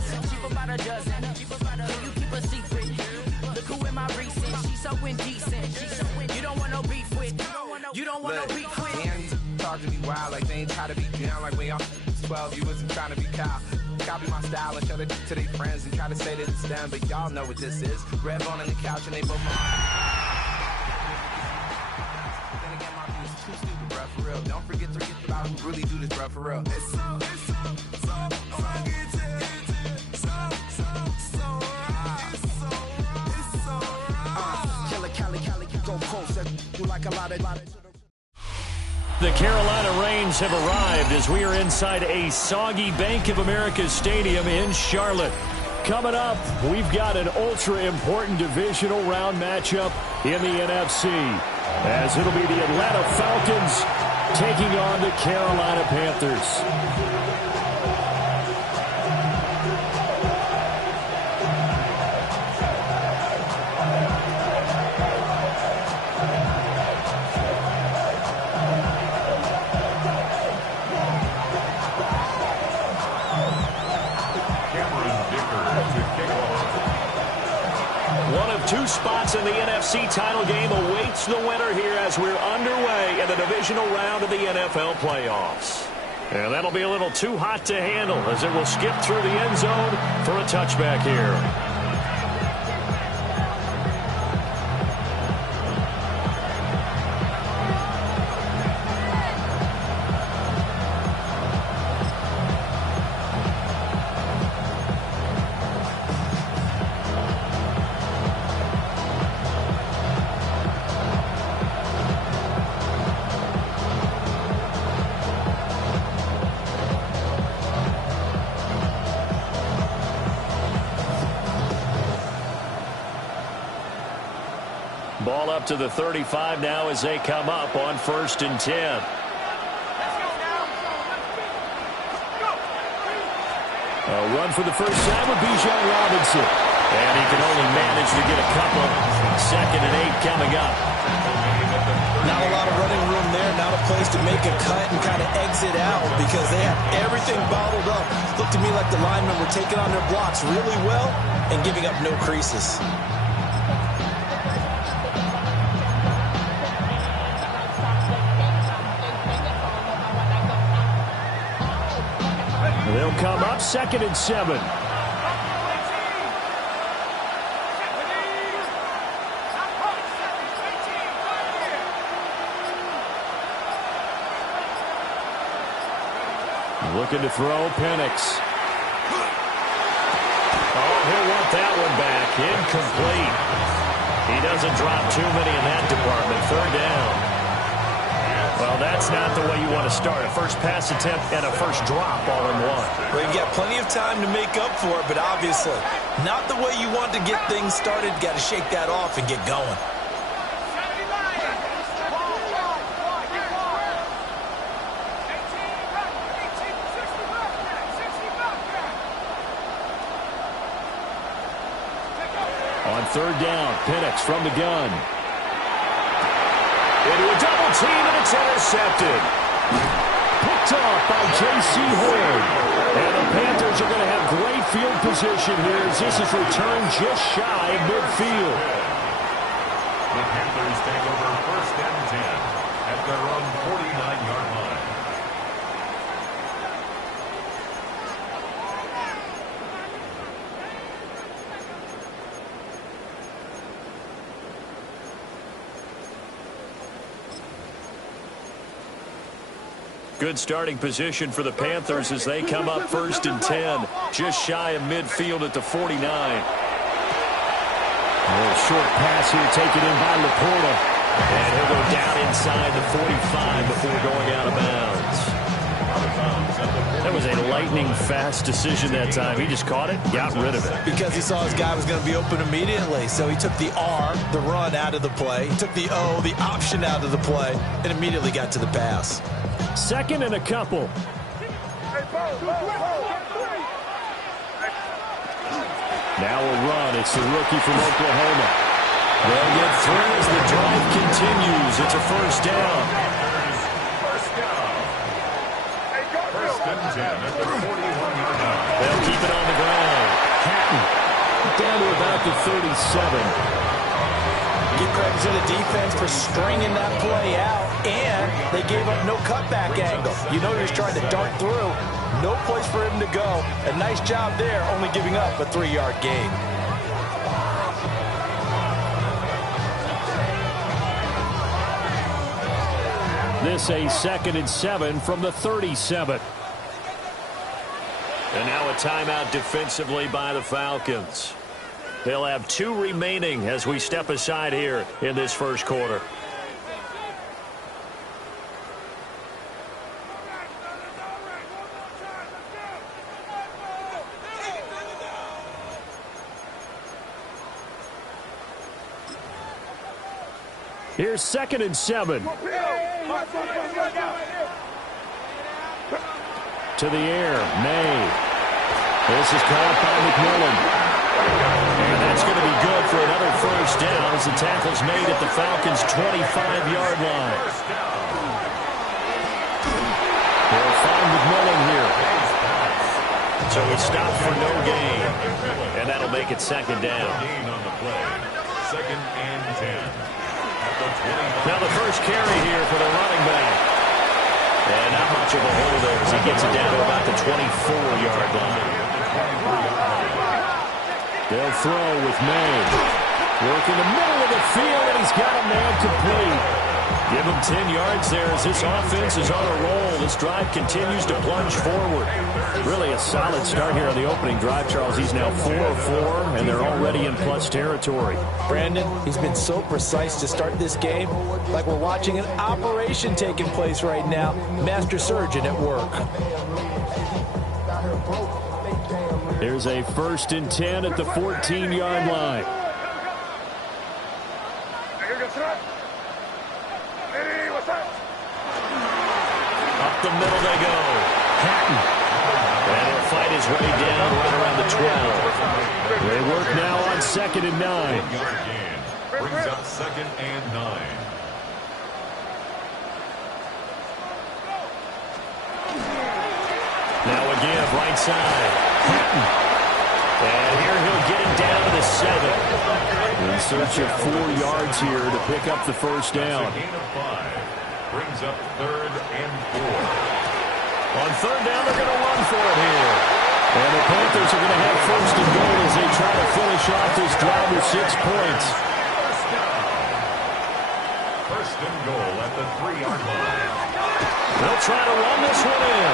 Cheap about a dozen. Can you keep a secret? Look who in my recent. She's so indecent. You don't want no beef with. You don't want no beef with. Talk to me wild like they ain't try to be down like when y'all 12. You wasn't trying to be Kyle. Copy my style and show it to their friends and try to say that it's them, but y'all know what this is. Red bone on the couch and they both. Then again, my views too stupid, bro, for real. Don't forget to get about who really do this, bro, for real. It's so The Carolina Rains have arrived as we are inside a soggy Bank of America Stadium in Charlotte. Coming up, we've got an ultra-important divisional round matchup in the NFC, as it'll be the Atlanta Falcons taking on the Carolina Panthers. Two spots in the NFC title game awaits the winner here as we're underway in the divisional round of the NFL playoffs. And that'll be a little too hot to handle as it will skip through the end zone for a touchback here. Ball up to the 35 now as they come up on 1st and 10. A run for the first time with Bijan Robinson. And he can only manage to get a couple. 2nd and 8 coming up. Not a lot of running room there. Not a place to make a cut and kind of exit out because they have everything bottled up. Looked to me like the linemen were taking on their blocks really well and giving up no creases. They'll come up 2nd and 7. Looking to throw, Penix. Oh, he'll want that one back. Incomplete. He doesn't drop too many in that department. 3rd down. Well, that's not the way you want to start. A first pass attempt and a first drop all in one. Well, you've got plenty of time to make up for it, but obviously not the way you want to get things started. Got to shake that off and get going. On 3rd down, Penix from the gun. Into a double team, and it's intercepted. Picked off by J.C. Horn. And the Panthers are going to have great field position here as this is returned just shy of midfield. The Panthers take over 1st and 10 at their own 49-yard line. Good starting position for the Panthers as they come up 1st and 10, just shy of midfield at the 49. A little short pass here taken in by Laporta. And he'll go down inside the 45 before going out of bounds. That was a lightning-fast decision that time. He just caught it, got rid of it. Because he saw his guy was going to be open immediately. So he took the R, the run, out of the play. He took the O, the option, out of the play, and immediately got to the pass. 2nd and a couple. Now a run. It's the rookie from Oklahoma. They'll get through as the drive continues. It's a first down. First and 10 at the 41-yard line. They'll keep it on the ground. down to about the 37. Give credit to the defense for stringing that play out, and they gave up no cutback angle. You know he was trying to dart through. No place for him to go. A nice job there, only giving up a 3-yard gain. This a 2nd and 7 from the 37. And now a timeout defensively by the Falcons. They'll have 2 remaining as we step aside here in this first quarter. Here's 2nd and 7. To the air, May. This is caught by McMillan. And that's going to be good for another first down as the tackle's made at the Falcons' 25-yard line. They'll find McMillan here. So he stopped for no gain. And that'll make it 2nd down. Gain on the play. 2nd and 10. Now the first carry here for the running back. And not much of a hole there as he gets it down to about the 24-yard line. They'll throw with May. Work in the middle of the field, and he's got a man complete. Give him 10 yards there as this offense is on a roll. This drive continues to plunge forward. Really a solid start here on the opening drive, Charles. He's now 4 of 4, and they're already in plus territory. Brandon, he's been so precise to start this game, like we're watching an operation taking place right now. Master surgeon at work. There's a 1st and 10 at the 14-yard line. Up the middle they go. Hatton. And he'll fight his way down right around the 12. They work now on 2nd and 9. Brings up 2nd and 9. Now again, right side. Hatton. And here he'll get it down to the 7. In search of 4 yards here to pick up the first down. Gain of 5. Brings up 3rd and 4. On 3rd down, they're going to run for it here. And the Panthers are going to have 1st and goal as they try to finish off this drive with 6 points. 1st and goal at the 3-yard line. They'll try to run this one in.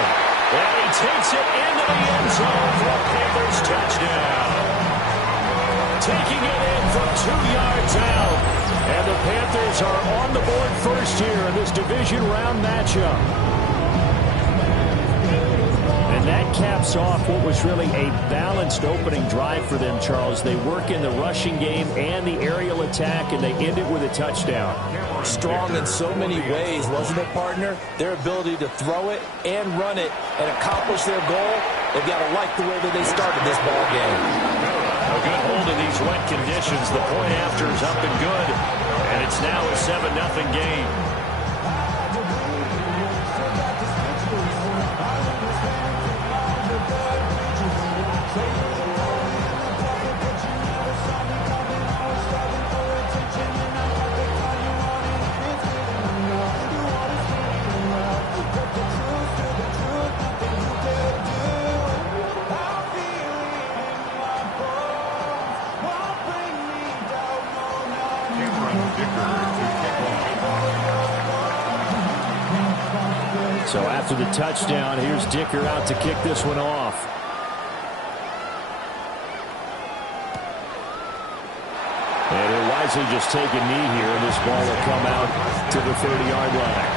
And he takes it into the end zone for a Panthers touchdown. Taking it in from 2 yards out. And the Panthers are on the board first here in this division round matchup. And that caps off what was really a balanced opening drive for them, Charles. They work in the rushing game and the aerial attack, and they end it with a touchdown. Strong in so many ways, wasn't it, partner? Their ability to throw it and run it and accomplish their goal, they've got to like the way that they started this ball game. A good hold in these wet conditions. The point after is up and good, and it's now a 7-0 game. So after the touchdown, here's Dicker out to kick this one off. And he'll wisely just take a knee here, and this ball will come out to the 30-yard line.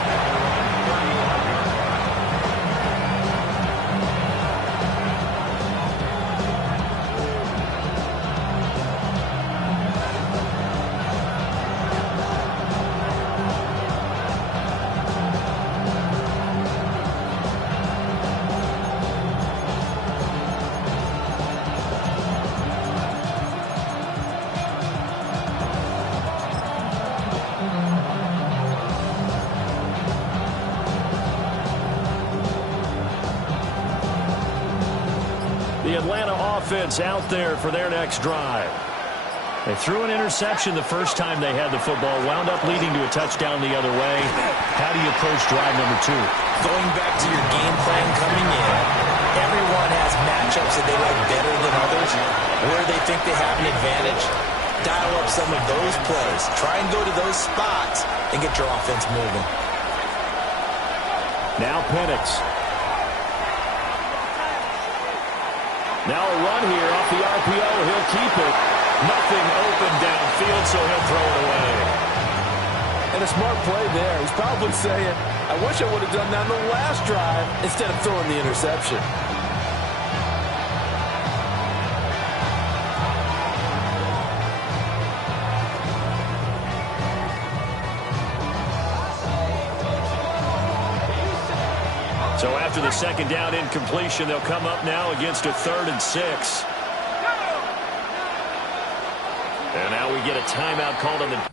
Atlanta offense out there for their next drive. They threw an interception the first time they had the football, wound up leading to a touchdown the other way. How do you approach drive number 2? Going back to your game plan coming in, everyone has matchups that they like better than others, where they think they have an advantage. Dial up some of those plays. Try and go to those spots and get your offense moving. Now Penix. Now a run here off the RPO. He'll keep it. Nothing open downfield, so he'll throw it away. And a smart play there. He's probably saying, I wish I would have done that on the last drive instead of throwing the interception. So after the second down incompletion, they'll come up now against a 3rd and 6. And now we get a timeout called on the...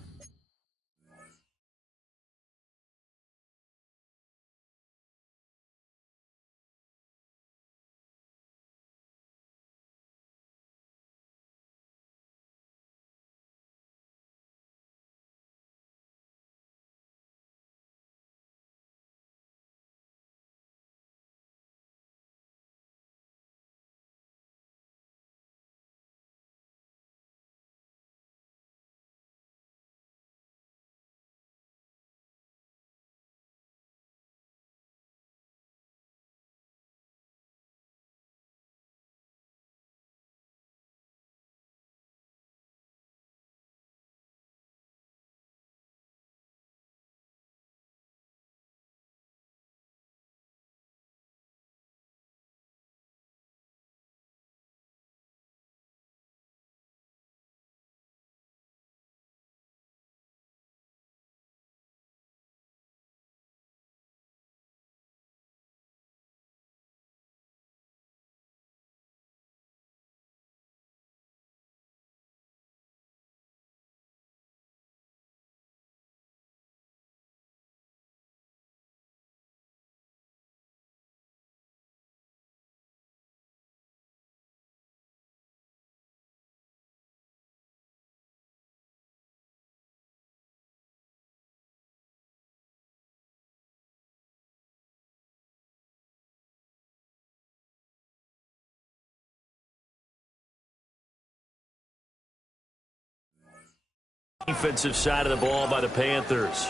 Defensive side of the ball by the Panthers.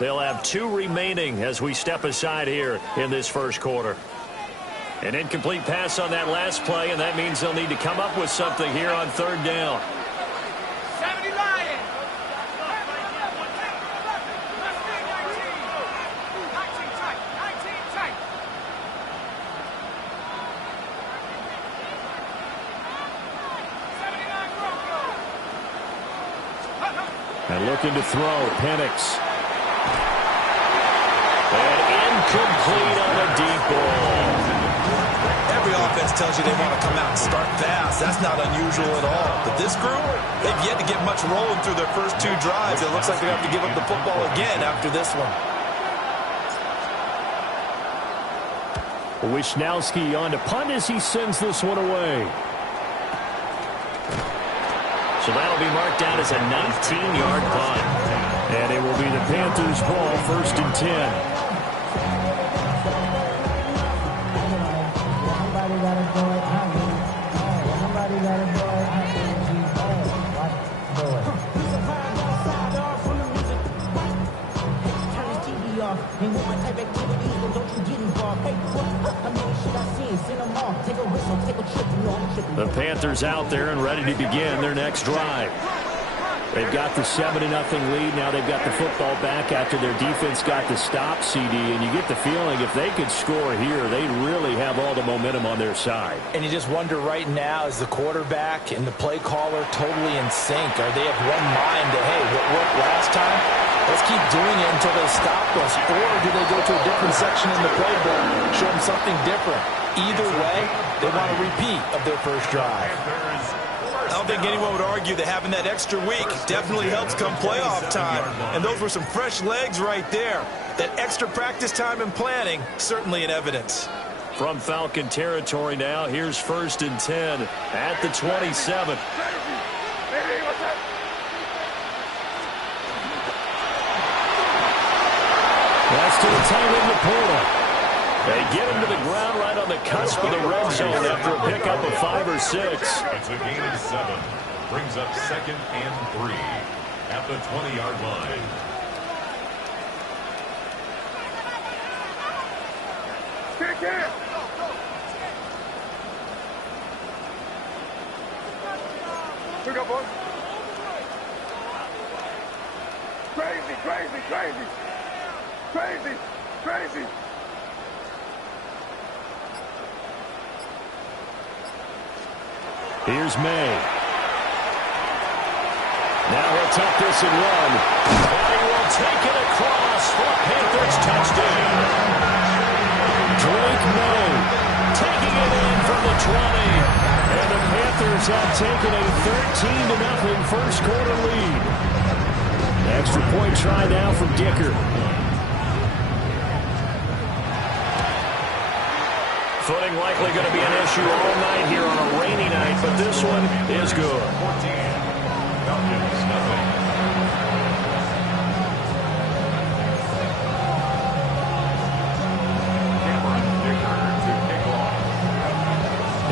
They'll have 2 remaining as we step aside here in this first quarter. An incomplete pass on that last play, and that means they'll need to come up with something here on 3rd down. 70 Lions. 19 tight. 19 tight. And looking to throw, Penix. And incomplete on a deep ball. Every offense tells you they want to come out and start fast. That's not unusual at all. But this group, they've yet to get much rolling through their first 2 drives. It looks like they have to give up the football again after this one. Wisnowski on to punt as he sends this one away. So that'll be marked down as a 19-yard punt. And it will be the Panthers' ball, 1st and 10. The Panthers out there and ready to begin their next drive. They've got the 7-0 lead. Now they've got the football back after their defense got the stop, CD. And you get the feeling if they could score here, they'd really have all the momentum on their side. And you just wonder right now, is the quarterback and the play caller totally in sync? Are they of one mind that, hey, what worked last time? Let's keep doing it until they stop us. Or do they go to a different section in the playbook, show them something different? Either way, they want a repeat of their first drive. I don't think anyone would argue that having that extra week definitely helps come playoff time. And those were some fresh legs right there. That extra practice time and planning, certainly in evidence. From Falcon territory now, here's 1st and 10 at the 27. That's to the tight end, Laporta. They get him to the ground right on the cusp of the red zone after a pickup of 5 or 6. It's a gain of 7. Brings up 2nd and 3 at the 20-yard line. Kick it! Here we go, boys. Crazy, crazy, crazy. Crazy, crazy. Here's May. Now he'll tuck this and run. And he will take it across for a Panthers touchdown. Drake May taking it in from the 20. And the Panthers have taken a 13-0 first quarter lead. Extra point try now from Dicker. Footing likely going to be an issue all night here on a rainy night, but this one is good. 14. Falcons, nothing.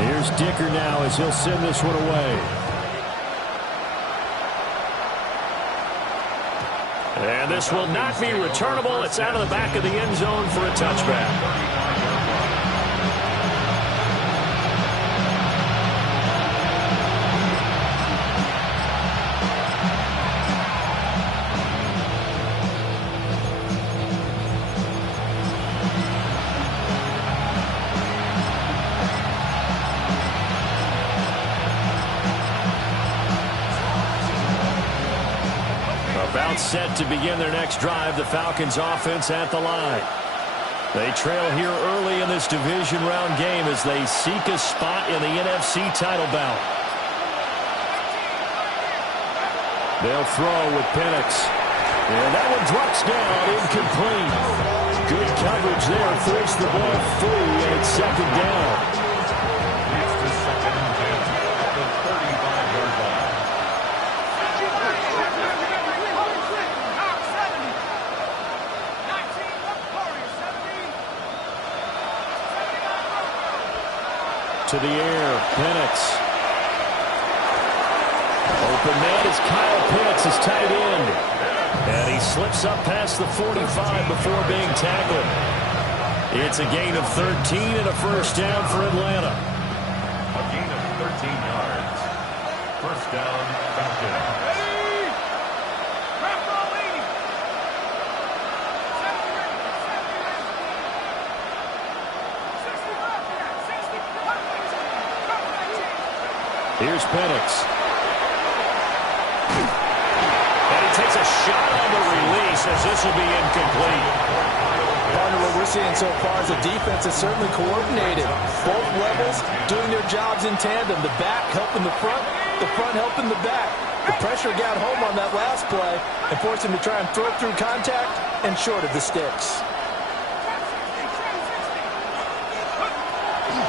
Here's Dicker now as he'll send this one away. And this will not be returnable. It's out of the back of the end zone for a touchback. About set to begin their next drive, the Falcons offense at the line. They trail here early in this division round game as they seek a spot in the NFC title bout. They'll throw with Penix. And that one drops down, incomplete. Good coverage there, forced the ball free, and it's 2nd down. It's the 2nd and 10 at the 35-yard line. To the air, Penix. Open man is Kyle Pitts, his tight end. And he slips up past the 45 before being tackled. It's a gain of 13 and a first down for Atlanta. A gain of 13 yards. First down, Falcons. Here's Penix. And he takes a shot on the release as this will be incomplete. Partner, what we're seeing so far is the defense is certainly coordinated. Both levels doing their jobs in tandem. The back helping the front helping the back. The pressure got home on that last play and forced him to try and throw through contact and short of the sticks.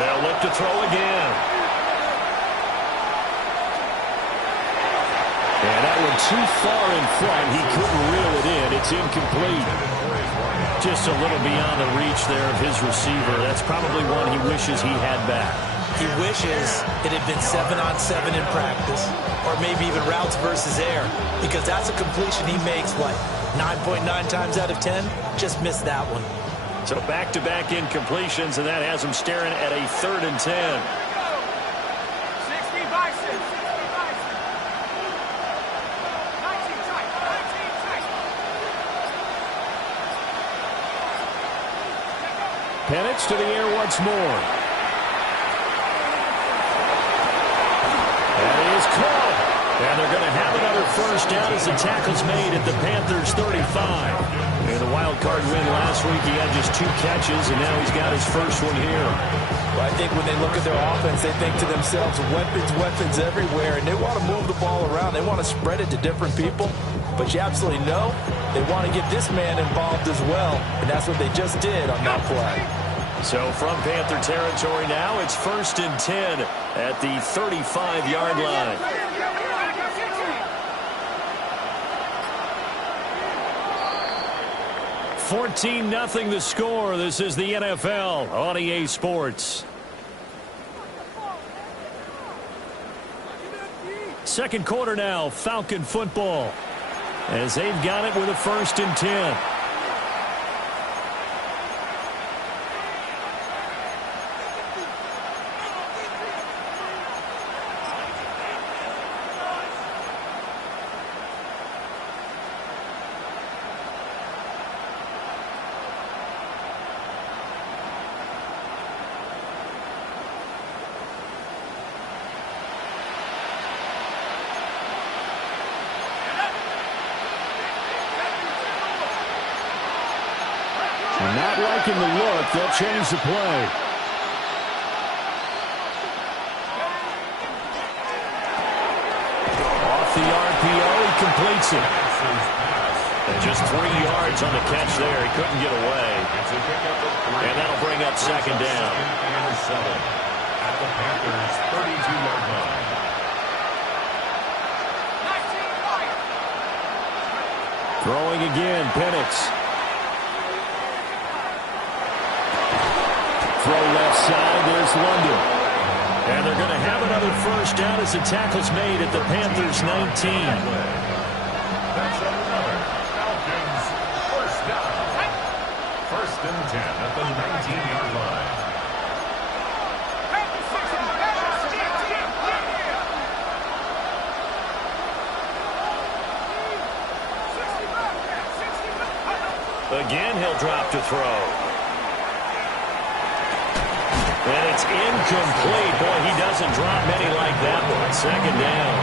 They'll look to throw again. And that one too far in front. He couldn't reel it in. It's incomplete. Just a little beyond the reach there of his receiver. That's probably one he wishes he had back. He wishes it had been 7-on-7 in practice, or maybe even routes versus air, because that's a completion he makes, what, 9.9 times out of 10? Just missed that one. So back-to-back incompletions, and that has him staring at a 3rd and 10. Penix to the air once more. And he is caught. And they're going to have another first down as the tackle's made at the Panthers' 35. In the wild card win last week, he had just 2 catches, and now he's got his first one here. Well, I think when they look at their offense, they think to themselves, weapons everywhere, and they want to move the ball around. They want to spread it to different people. But you absolutely know they want to get this man involved as well, and that's what they just did on that play. So from Panther territory now, it's 1st and 10 at the 35-yard line. 14-0 the score. This is the NFL on EA Sports. Second quarter now, Falcon football, as they've got it with a 1st and 10. Not liking the look. They'll change the play. Off the RPO, he completes it. And just 3 yards on the catch there. He couldn't get away. And that'll bring up 2nd down. At the Panthers' 32-yard line. Throwing again, Penix. Throw left side, there's London. And they're going to have another 1st down as the tackle's made at the Panthers' 19. That's another Falcons 1st down. 1st and 10 at the 19-yard line. Again, he'll drop to throw. And it's incomplete. Boy, he doesn't drop many like that one. 2nd down.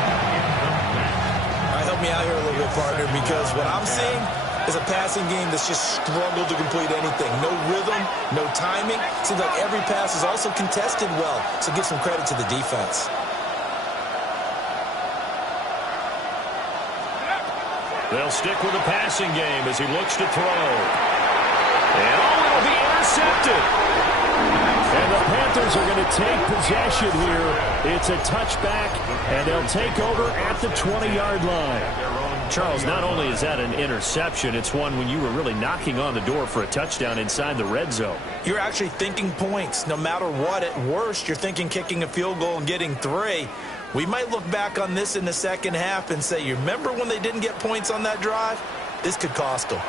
All right, help me out here a little bit, partner, because what I'm seeing is a passing game that's just struggled to complete anything. No rhythm, no timing. Seems like every pass is also contested well. So give some credit to the defense. They'll stick with the passing game as he looks to throw. And it'll be intercepted. And the Panthers are going to take possession here. It's a touchback, and they'll take over at the 20-yard line. Charles, not only is that an interception, it's one when you were really knocking on the door for a touchdown inside the red zone. You're actually thinking points. No matter what, at worst, you're thinking kicking a field goal and getting 3. We might look back on this in the second half and say, you remember when they didn't get points on that drive? This could cost them.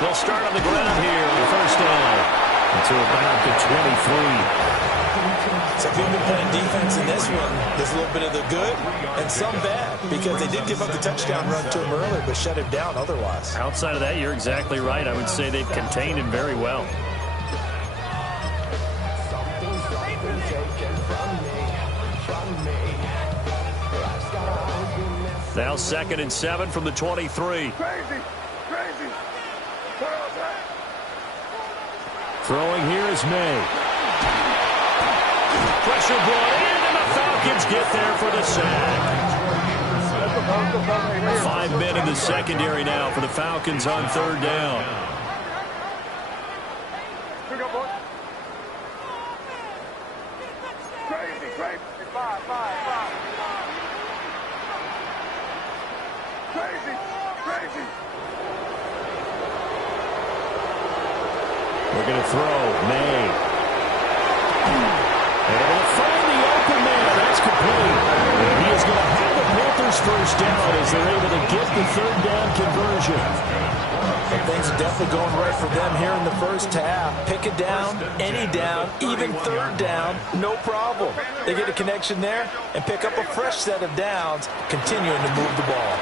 They'll start on the ground here on 1st down. To about the 23. So if you've been playing defense in this one, there's a little bit of the good and some bad, because they did give up the touchdown run to him earlier, but shut him down otherwise. Outside of that, you're exactly right. I would say they've contained him very well. Now 2nd and 7 from the 23. Crazy. Throwing here is May. Pressure brought in, and the Falcons get there for the sack. 5 men in the secondary now for the Falcons on 3rd down. Crazy. 5. Crazy. We're going to throw. May. And they'll find the open man. That's complete. And he is going to have the Panthers 1st down as they're able to get the 3rd down conversion. And things are definitely going right for them here in the 1st half. Pick it down, any down, even 3rd down, no problem. They get a connection there and pick up a fresh set of downs, continuing to move the ball.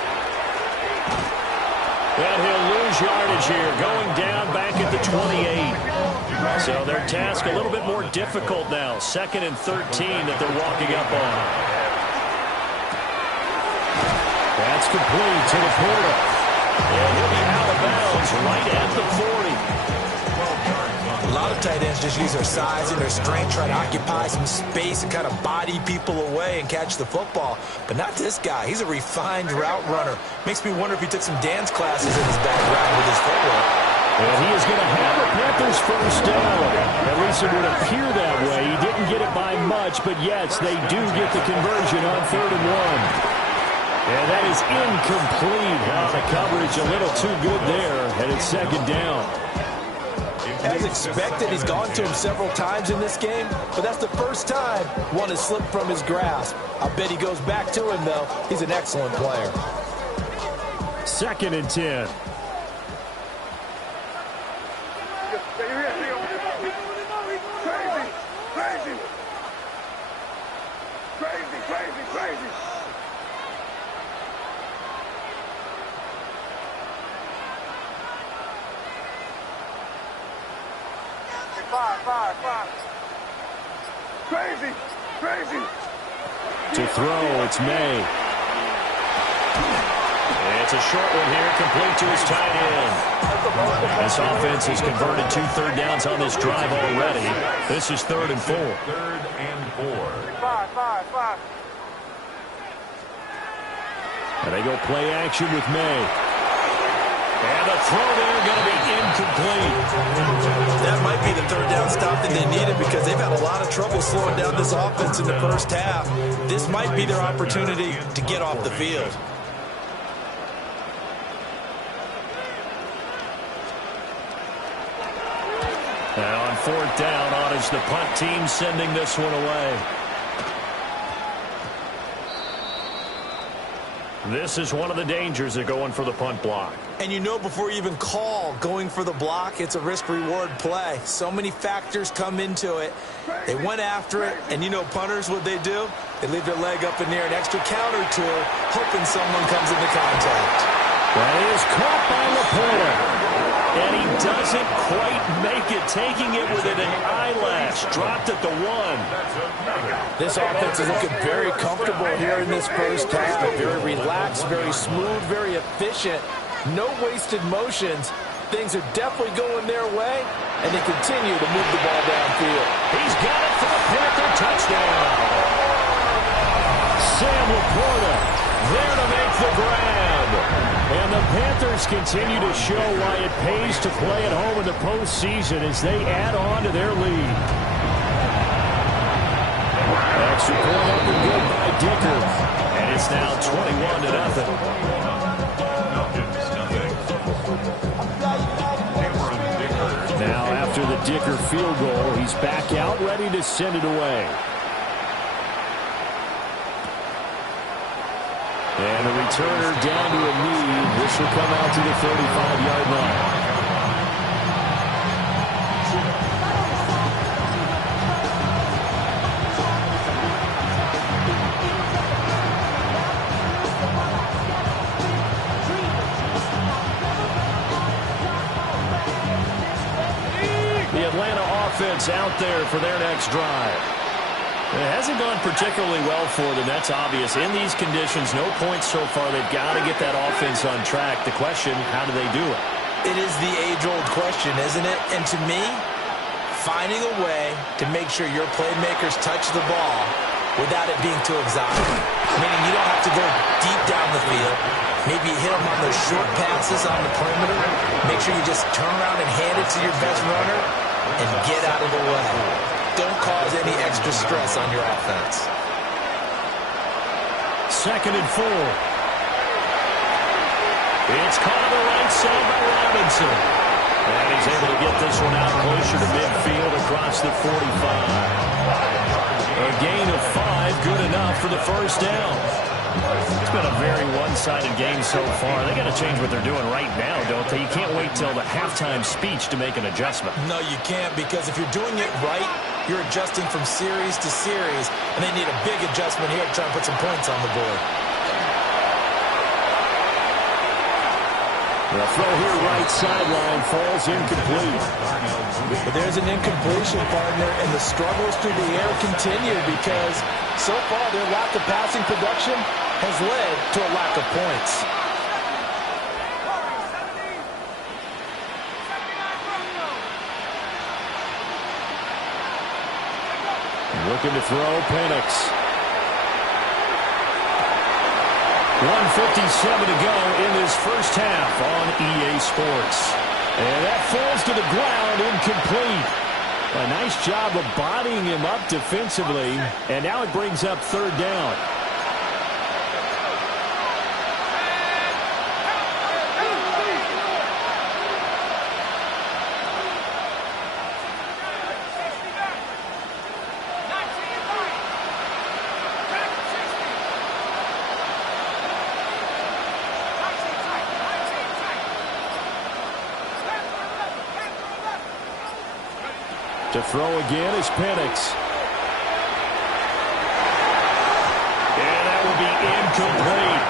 And he'll lose yardage here, going down back at the 28. So their task a little bit more difficult now. 2nd and 13 that they're walking up on. That's complete to the Porter. And he'll be out of bounds right at the 40. A lot of tight ends just use their size and their strength, try to occupy some space and kind of body people away and catch the football. But not this guy. He's a refined route runner. Makes me wonder if he took some dance classes in his background with his footwork. And he is going to have the Panthers first down. At least it would appear that way. He didn't get it by much, but yes, they do get the conversion on 3rd and 1. And that is incomplete. The coverage a little too good there, and it's 2nd down. As expected, he's gone to him several times in this game, but that's the first time one has slipped from his grasp. I bet he goes back to him, though. He's an excellent player. 2nd and 10. Crazy. Five. Crazy. To throw, it's May. It's a short one here, complete to his tight end. This offense has converted 2 third downs on this drive already. This is 3rd and 4. 3rd and 4. Five. And they go play action with May. And the throw there going to be incomplete. That might be the 3rd down stop that they needed because they've had a lot of trouble slowing down this offense in the first half. This might be their opportunity to get off the field. Now on 4th down, on is the punt team sending this one away. This is one of the dangers of going for the punt block. And you know before you even call going for the block, it's a risk-reward play. So many factors come into it. They went after it, and you know punters, what they do? They leave their leg up in the air an extra count or two, hoping someone comes into contact. That is caught by LaPorta. And he doesn't quite make it, taking it within an eyelash. Dropped at the 1. This offense is looking very comfortable here in this first half. Very relaxed, very smooth, very efficient. No wasted motions. Things are definitely going their way, and they continue to move the ball downfield. He's got it for the Panther touchdown. Sam LaPorta there to make the grab. And the Panthers continue to show why it pays to play at home in the postseason as they add on to their lead. Extra point up and good by Dicker. And it's now 21-0. Now after the Dicker field goal, he's back out ready to send it away. And the returner down to a knee. This will come out to the 35-yard line. The Atlanta offense out there for their next drive. It hasn't gone particularly well for them. That's obvious. In these conditions, no points so far. They've got to get that offense on track. The question, how do they do it? It is the age-old question, isn't it? And to me, finding a way to make sure your playmakers touch the ball without it being too exotic. Meaning you don't have to go deep down the field. Maybe hit them on those short passes on the perimeter. Make sure you just turn around and hand it to your best runner and get out of the way. Don't cause any extra stress on your offense. 2nd and 4. It's caught on the right side by Robinson. And he's able to get this one out closer to midfield across the 45. A gain of 5, good enough for the first down. It's been a very one-sided game so far. They got to change what they're doing right now, don't they? You can't wait till the halftime speech to make an adjustment. No, you can't, because if you're doing it right, you're adjusting from series to series, and they need a big adjustment here to try and put some points on the board. The throw here right sideline falls incomplete. But there's an incompletion, partner, and the struggles through the air continue because so far their lack of passing production has led to a lack of points. Looking to throw, Penix. 1:57 to go in this first half on EA Sports. And that falls to the ground, incomplete. A nice job of bodying him up defensively, and now it brings up third down. To throw again is Penix. And that will be incomplete.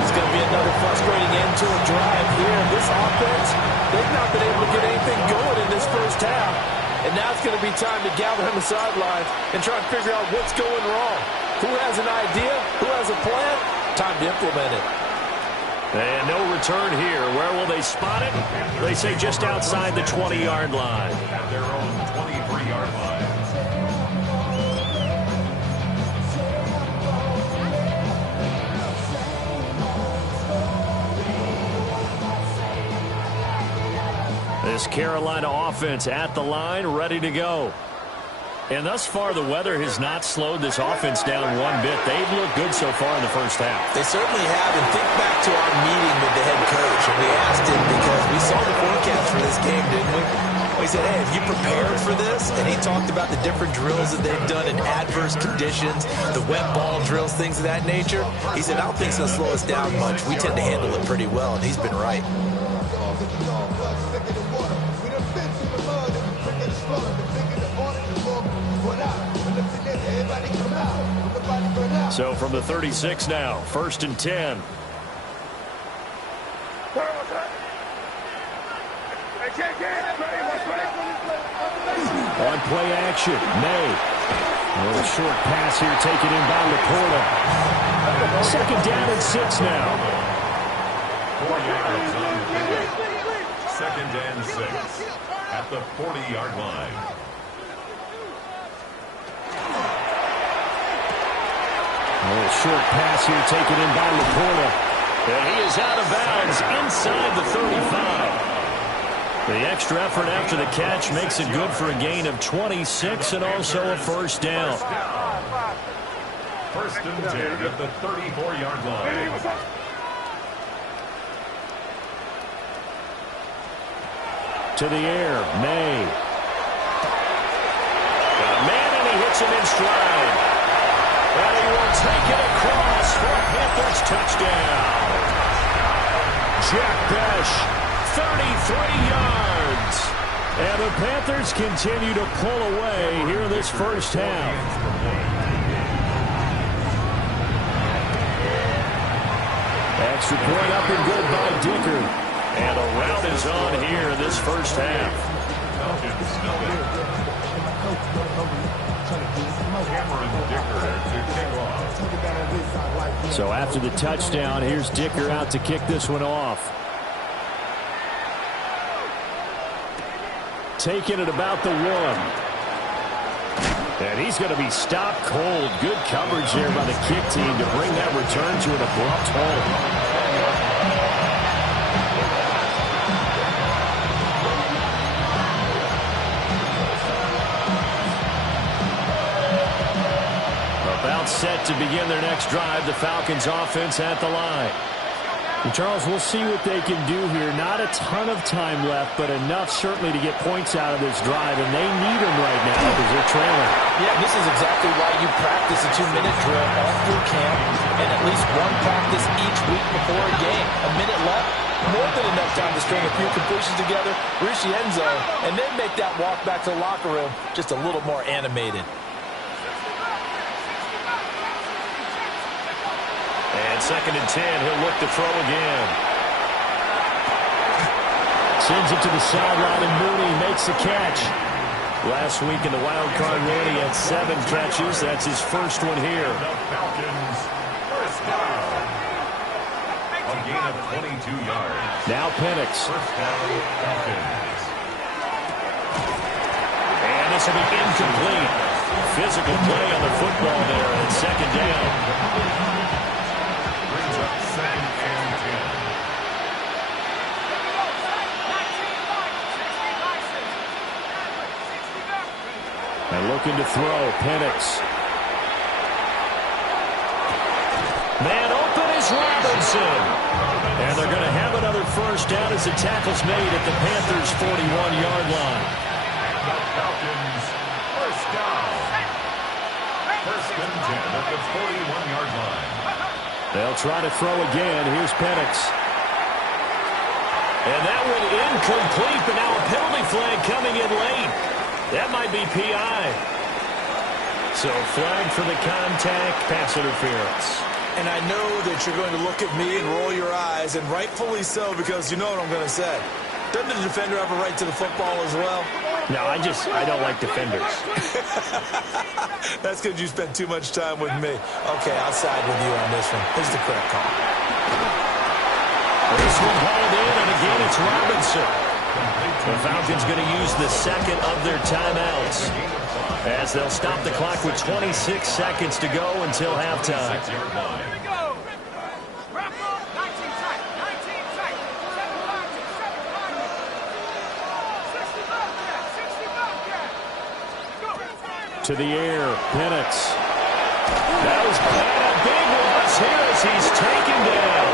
It's going to be another frustrating end to a drive here. This offense, they've not been able to get anything going in this first half. And now it's going to be time to gather on the sidelines and try to figure out what's going wrong. Who has an idea? Who has a plan? Time to implement it. And no return here. Where will they spot it? They say just outside the 20-yard line. At their own 23-yard line. This Carolina offense at the line, ready to go. And thus far, the weather has not slowed this offense down one bit. They've looked good so far in the first half. They certainly have. And think back to our meeting with the head coach. And we asked him because we saw the forecast for this game, didn't we? We said, hey, have you prepared for this? And he talked about the different drills that they've done in adverse conditions, the wet ball drills, things of that nature. He said, I don't think it's going to slow us down much. We tend to handle it pretty well, and he's been right. So from the 36 now, 1st and 10. On play action, May. A little short pass here taken in by Laporta. 2nd down and 6 now. 4 yards on the pickup. 2nd and 6 at the 40-yard line. A little short pass here taken in by Laporta. And he is out of bounds inside the 35. The extra effort after the catch makes it good for a gain of 26 and also a first down. 1st and 10 at the 34-yard line. To the air, May. Got a man and he hits him in stride. And he will take it across for a Panthers touchdown. Jack Bech, 33 yards. And the Panthers continue to pull away here in this first half. Extra point up and good by Dicker. And a rout is on here in this first half. So after the touchdown, here's Dicker out to kick this one off. Taking it about the 1. And he's going to be stopped cold. Good coverage there by the kick team to bring that return to an abrupt halt. About set to begin their next drive, the Falcons offense at the line. And Charles, we'll see what they can do here. Not a ton of time left, but enough certainly to get points out of this drive, and they need them right now because they're trailing. Yeah, this is exactly why you practice a 2-minute drill all through camp and at least one practice each week before a game. A minute left, more than enough time to string a few completions together, reach the end zone, and then make that walk back to the locker room just a little more animated. And 2nd and 10, he'll look to throw again. Sends it to the sideline, and Mooney makes the catch. Last week in the wild card, Mooney had 7 catches. That's his first one here. The Falcons, first down. A gain of 22 yards. Now Penix. First down, Falcons. And this will be incomplete. Physical play on the football there at 2nd down. Looking to throw. Penix. Man open is Robinson. And they're going to have another first down as the tackle's made at the Panthers' 41-yard line. The Falcons, first down. First and 10 at the 41-yard line. They'll try to throw again. Here's Penix. And that one incomplete, but now a penalty flag coming in late. That might be PI. So flag for the contact, pass interference. And I know that you're going to look at me and roll your eyes, and rightfully so, because you know what I'm going to say. Doesn't the defender have a right to the football as well? No, I don't like defenders. That's because you spent too much time with me. Okay, I'll side with you on this one. Here's the correct call. This one hauled in, and again it's Robinson. The Falcons going to use the second of their timeouts, as they'll stop the clock with 26 seconds to go until halftime. To the air, Penix. That was a big loss here as he's taken down.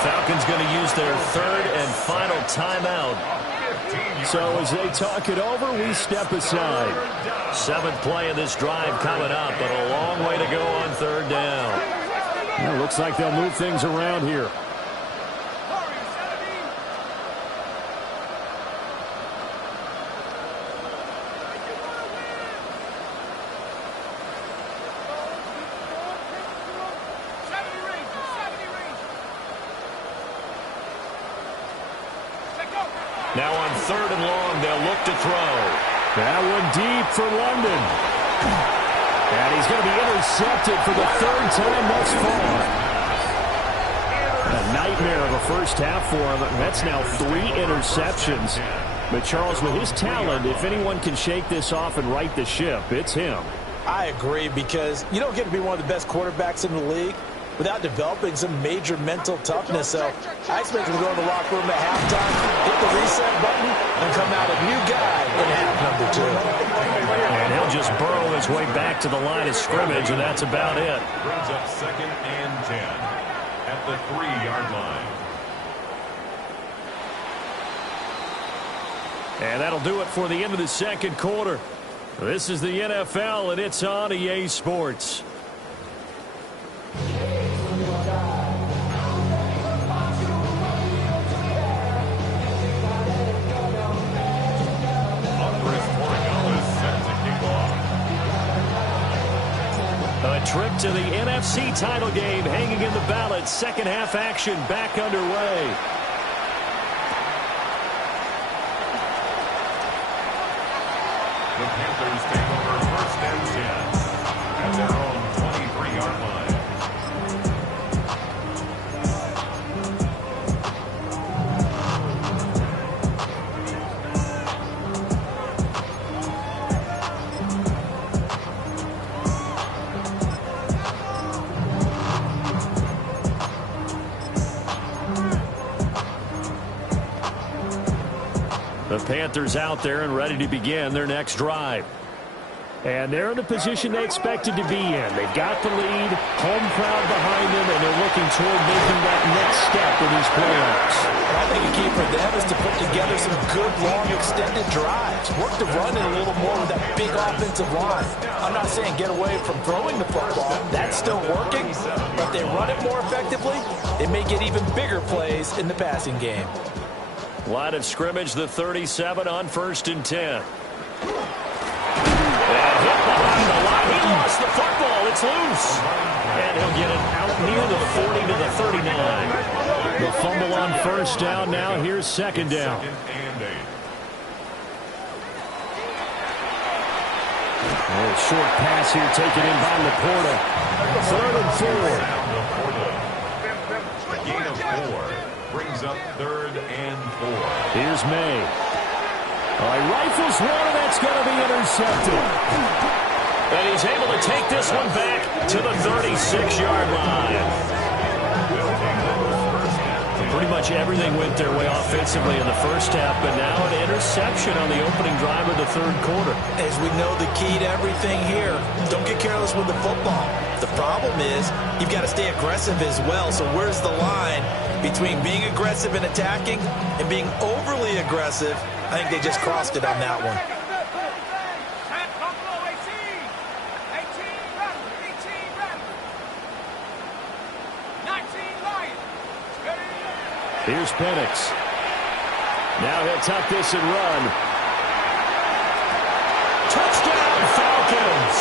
Falcons going to use their third and final timeout. So as they talk it over, we step aside. Seventh play of this drive coming up, but a long way to go on third down. Well, looks like they'll move things around here. Now on third and long, they'll look to throw. That one deep for London. And he's going to be intercepted for the third time thus far. A nightmare of a first half for him. That's now 3 interceptions. But Charles, with his talent, if anyone can shake this off and right the ship, it's him. I agree, because you don't get to be one of the best quarterbacks in the league without developing some major mental toughness. So I expect him to go in the locker room at halftime, hit the reset button, and come out a new guy in half number 2. And he'll just burrow his way back to the line of scrimmage, and that's about it. Brings up second and 10 at the 3-yard line. And that'll do it for the end of the second quarter. This is the NFL, and it's on EA Sports. A trip to the NFC title game hanging in the balance. Second half action back underway. The Panthers take over first and 10 at their own 23-yard line. The Panthers out there and ready to begin their next drive. And they're in the position they expected to be in. They've got the lead, home crowd behind them, and they're looking toward making that next step in these playoffs. I think a key for them is to put together some good, long, extended drives. Work the run in a little more with that big offensive line. I'm not saying get away from throwing the football. That's still working. But if they run it more effectively, they may get even bigger plays in the passing game. Line of scrimmage, the 37 on first and 10. And hit behind the line. He lost the football. It's loose. And he'll get it out near the 40 to the 39. The fumble on first down. Now here's second down. Second and 8. A short pass here taken in by Laporta. Third and 4. Gain of 4 brings up third and 4. Here's May. All right, rifles one, and that's going to be intercepted. And he's able to take this one back to the 36-yard line. They'll take over first and Pretty much everything went their way offensively in the first half, but now an interception on the opening drive of the third quarter. As we know, the key to everything here, don't get careless with the football. The problem is you've got to stay aggressive as well. So where's the line between being aggressive and attacking and being overly aggressive? I think they just crossed it on that one. Here's Penix. Now he'll tuck this and run. Touchdown, Falcons.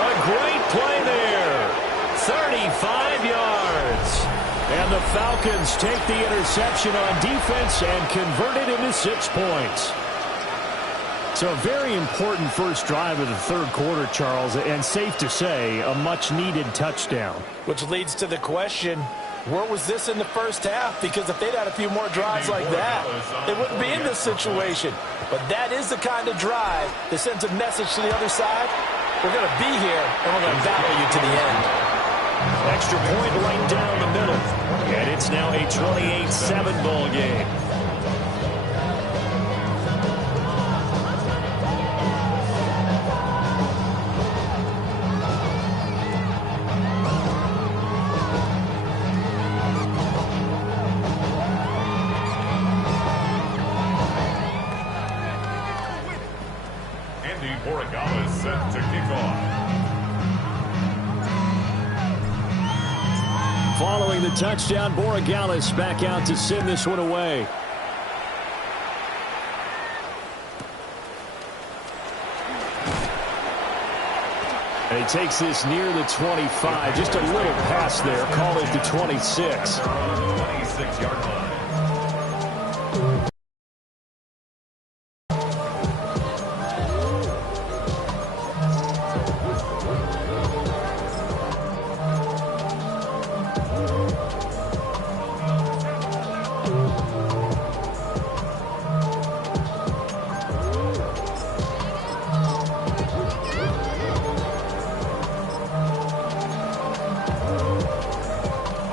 A great play there. 35 yards. And the Falcons take the interception on defense and convert it into 6 points. So a very important first drive of the third quarter, Charles, and safe to say, a much-needed touchdown. Which leads to the question, where was this in the first half? Because if they'd had a few more drives like that, they wouldn't be in this situation. But that is the kind of drive that sends a message to the other side. We're going to be here, and we're going to battle you to the end. Extra point right down the middle. And it's now a 28-7 ball game. Set to kick off. Following the touchdown, Borregales back out to send this one away. And he takes this near the 25. Just a little pass there. Call it the 26. 26-yard line.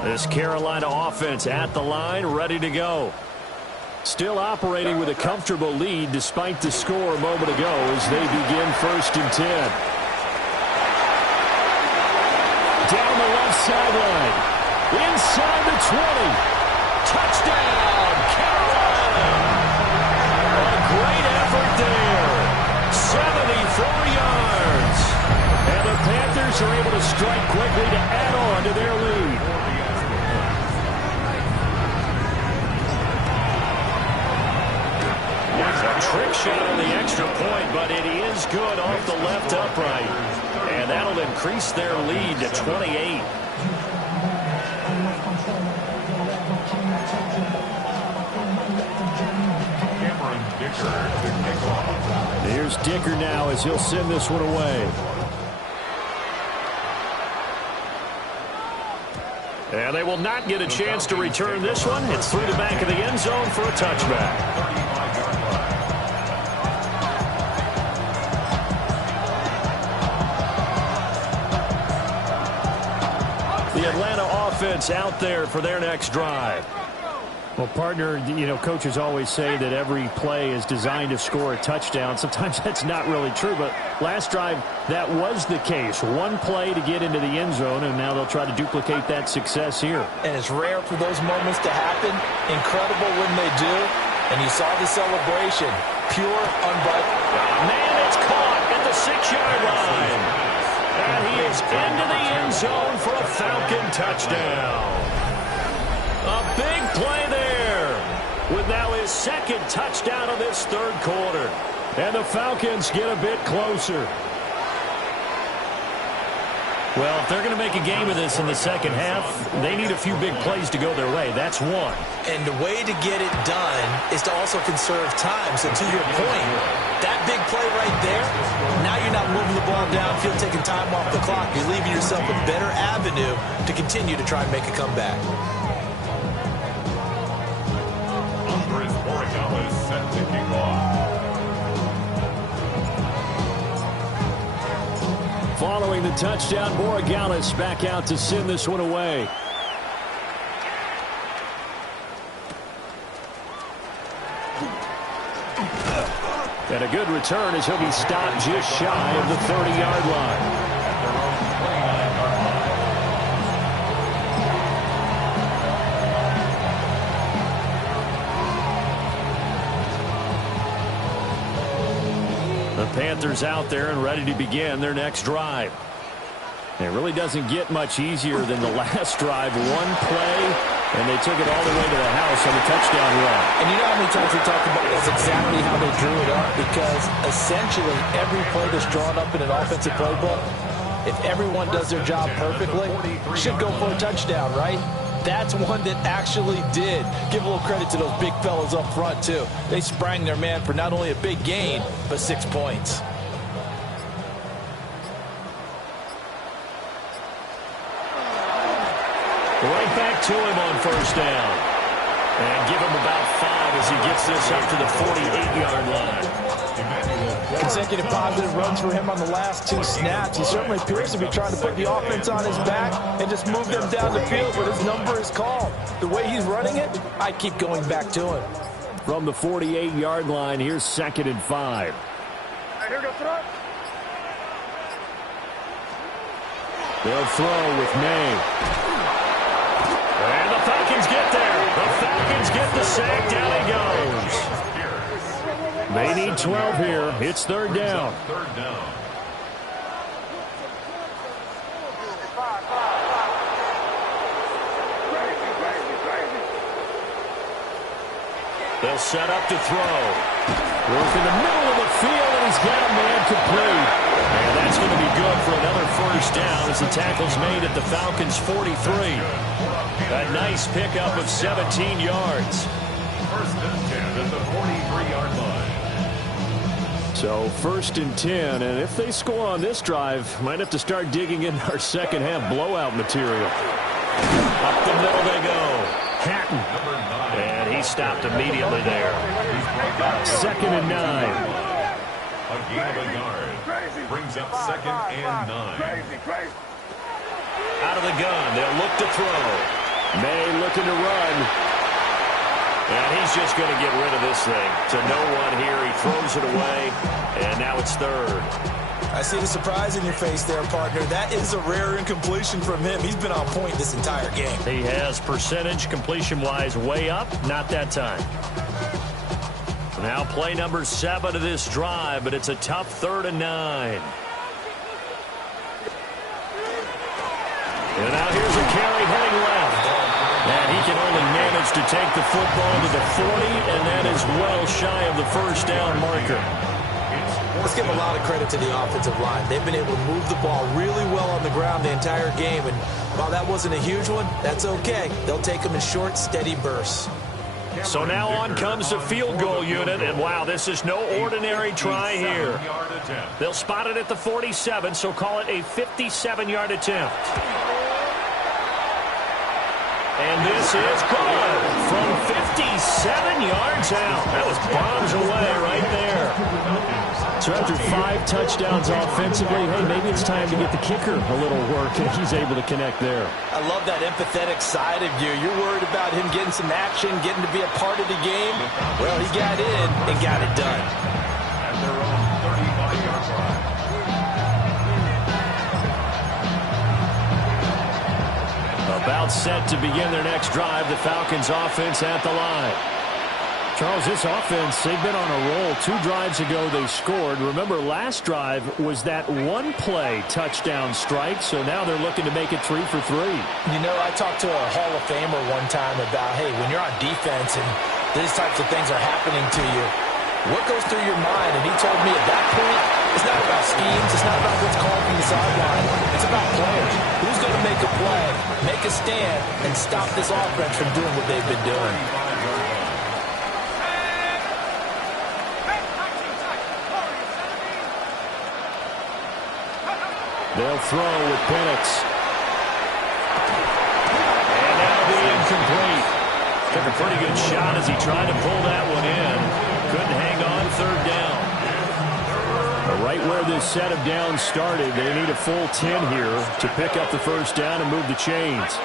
This Carolina offense at the line, ready to go. Still operating with a comfortable lead despite the score a moment ago as they begin 1st and 10. Down the left sideline. Inside the 20. Touchdown, Carolina. A great effort there. 74 yards. And the Panthers are able to strike quickly to add on to their lead. A trick shot on the extra point, but it is good off the left upright. And that'll increase their lead to 28. Here's Dicker now as he'll send this one away. And they will not get a chance to return this one. It's through the back of the end zone for a touchback. The Atlanta offense out there for their next drive. Well, partner, coaches always say that every play is designed to score a touchdown. Sometimes that's not really true, but last drive, that was the case. One play to get into the end zone, and now they'll try to duplicate that success here. And it's rare for those moments to happen. Incredible when they do. And you saw the celebration. Pure, unbridled. Man, it's caught at the 6-yard line. And he is into the end zone for a Falcon touchdown. A big play there with now his 2nd touchdown of this third quarter. And the Falcons get a bit closer. Well, if they're going to make a game of this in the second half, they need a few big plays to go their way. That's one. And the way to get it done is to also conserve time. So to your point, that big play right there, now you're not moving the ball downfield, taking time off the clock. You're leaving yourself a better avenue to continue to try and make a comeback. Set to kick off. Following the touchdown, Borregales back out to send this one away. And a good return as he'll be stopped just shy of the 30-yard line. The Panthers out there and ready to begin their next drive. It really doesn't get much easier than the last drive. One play, and they took it all the way to the house on the touchdown run. And you know how many times we talk about that's exactly how they drew it up? Because essentially every play that's drawn up in an offensive playbook, if everyone does their job perfectly, should go for a touchdown, right? That's one that actually did. Give a little credit to those big fellas up front, too. They sprang their man for not only a big gain, but 6 points. Right back to him on first down. And give him about 5 as he gets this up to the 48-yard line. Consecutive positive runs for him on the last 2 snaps. He certainly appears to be trying to put the offense on his back and just move them down the field, but his number is called. The way he's running it, I keep going back to him. From the 48-yard line, here's 2nd and 5. They'll throw with May. And the Falcons get there. The Falcons get the sack. Down he goes. They need 12 here. It's 3rd down. They'll set up to throw. Work in the middle of the field, and he's got a man complete. And that's going to be good for another first down as the tackle's made at the Falcons' 43. A nice pickup of 17 yards. 1st and 10 at the 43-yard line. So 1st and 10, and if they score on this drive, might have to start digging in our second half blowout material. Up the middle they go. Hatton. And he stopped immediately there. 2nd and 9. A gain of a yard. Brings up 2nd and 9. Out of the gun, they'll look to throw. May looking to run. And he's just going to get rid of this thing. To no one here. He throws it away, and now it's 3rd. I see the surprise in your face there, partner. That is a rare incompletion from him. He's been on point this entire game. He has percentage completion-wise way up. Not that time. Now play number 7 of this drive, but it's a tough 3rd and 9. And now here's a carry heading left. And he can only manage to take the football to the 40, and that is well shy of the first down marker. Let's give a lot of credit to the offensive line. They've been able to move the ball really well on the ground the entire game, and while that wasn't a huge one, that's okay. They'll take them in short, steady bursts. So now on comes the field goal unit, and wow, this is no ordinary try here. They'll spot it at the 47, so call it a 57-yard attempt. And this is good from 57 yards out. That was bombs away right there. So after 5 touchdowns offensively, hey, maybe it's time to get the kicker a little work, and he's able to connect there. I love that empathetic side of you. You're worried about him getting some action, getting to be a part of the game. Well, he got in and got it done. At their own 35-yard line. About set to begin their next drive, the Falcons offense at the line. Charles, this offense, they've been on a roll. 2 drives ago they scored. Remember, last drive was that one-play touchdown strike, so now they're looking to make it 3 for 3. You know, I talked to a Hall of Famer one time about, hey, when you're on defense and these types of things are happening to you, what goes through your mind? And he told me at that point, it's not about schemes. It's not about what's called from the sideline. It's about players. Who's going to make a play, make a stand, and stop this offense from doing what they've been doing? They'll throw with Penix. And that'll be incomplete. Took a pretty good shot as he tried to pull that one in. Couldn't hang on, 3rd down. Right where this set of downs started, they need a full 10 here to pick up the first down and move the chains.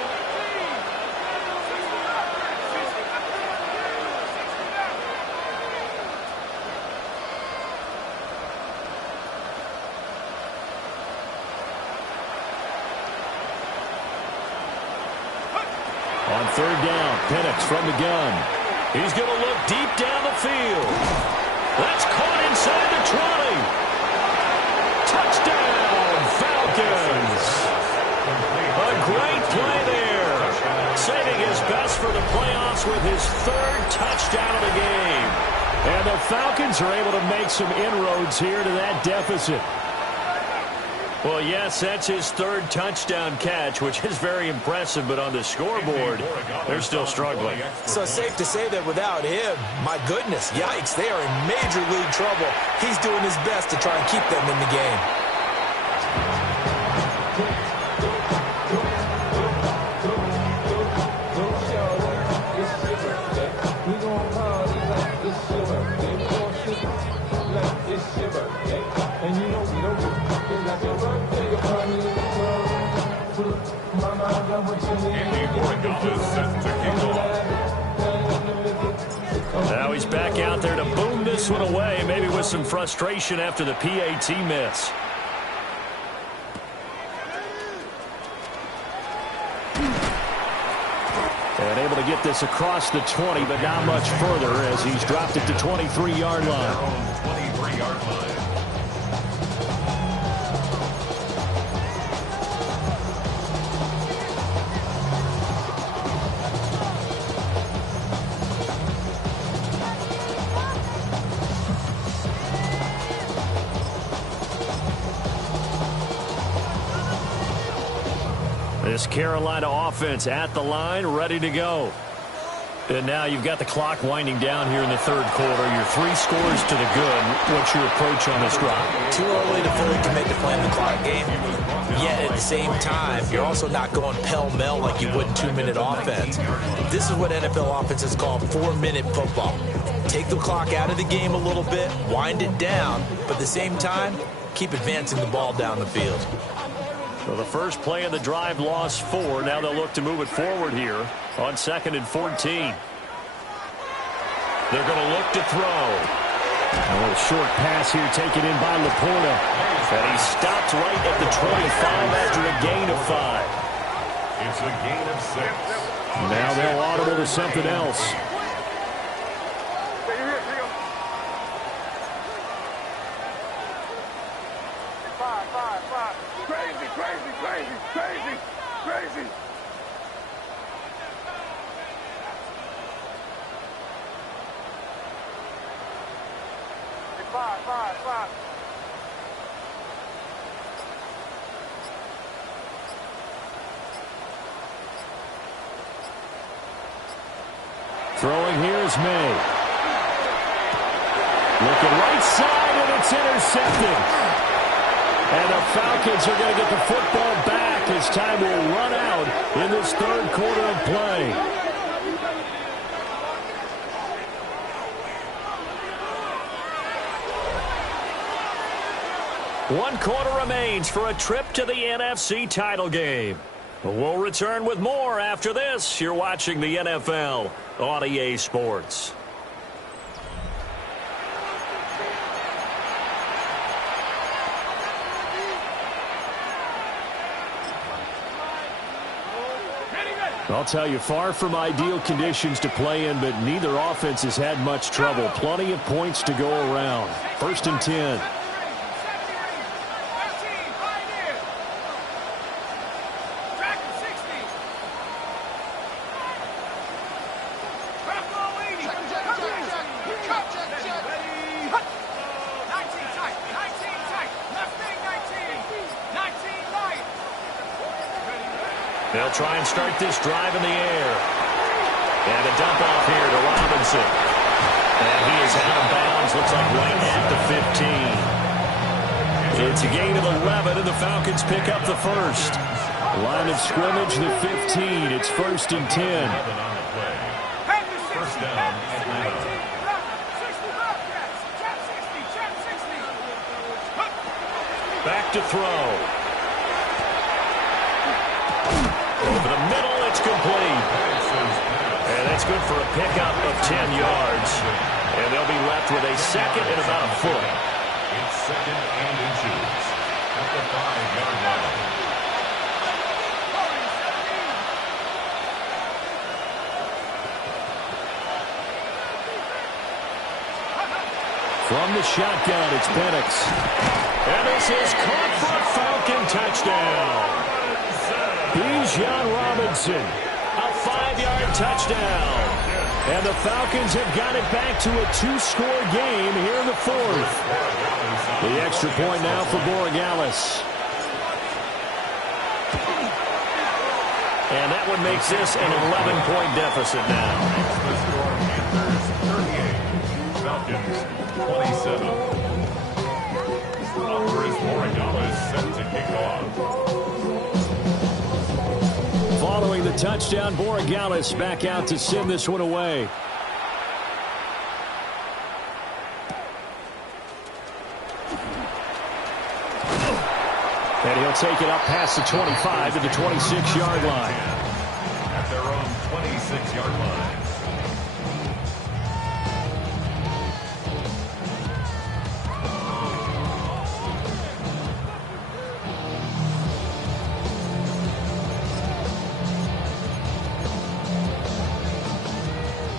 On third down, Penix from the gun. He's going to look deep down the field. That's caught inside the 20. Touchdown, Falcons. A great play there. Saving his best for the playoffs with his third touchdown of the game. And the Falcons are able to make some inroads here to that deficit. Well, yes, that's his third touchdown catch, which is very impressive, but on the scoreboard, they're still struggling. So it's safe to say that without him, my goodness, yikes, they are in major league trouble. He's doing his best to try and keep them in the game. Now he's back out there to boom this one away, maybe with some frustration after the PAT miss. And able to get this across the 20, but not much further as he's dropped it to 23-yard line. 23-yard line. This Carolina offense at the line, ready to go. And now you've got the clock winding down here in the third quarter. You're 3 scores to the good. What's your approach on this drive? Too early to fully commit to playing the clock game. Yet at the same time, you're also not going pell-mell like you would in 2-minute offense. This is what NFL offenses call 4-minute football. Take the clock out of the game a little bit, wind it down, but at the same time, keep advancing the ball down the field. So the first play of the drive lost 4. Now they'll look to move it forward here on 2nd and 14. They're going to look to throw. A little short pass here taken in by Laporta. And he stopped right at the 25 after a gain of 5. It's a gain of 6. Now they'll audible to something else. Crazy. Five. Throwing here is May. Looking right side, and it's intercepted. And the Falcons are going to get the football back as time will run out in this third quarter of play. One quarter remains for a trip to the NFC title game. We'll return with more after this. You're watching the NFL on EA Sports. I'll tell you, far from ideal conditions to play in, but neither offense has had much trouble. Plenty of points to go around. 1st and 10. They'll try and start this drive in the air. And a dump off here to Robinson. And he is out of bounds, looks like right at the 15. It's a gain of 11, and the Falcons pick up the first. Line of scrimmage, the 15. It's 1st and 10. First down, Atlanta. Back to throw. Over the middle, it's complete. And that's good for a pickup of 10 yards. And they'll be left with a second and about a foot. It's 2nd and inches at the 5-yard line. From the shotgun, it's Penix. And this is caught for a Falcon touchdown. Bijan Robinson, a 5-yard touchdown. And the Falcons have got it back to a 2-score game here in the fourth. The extra point now for Borregales. And that one makes this an 11-point deficit now. The score, Panthers 38, Falcons 27. Alvarez Borregales set to kick off. Following the touchdown, Borregales back out to send this one away. And he'll take it up past the 25 to the 26-yard line. At their own 26-yard line.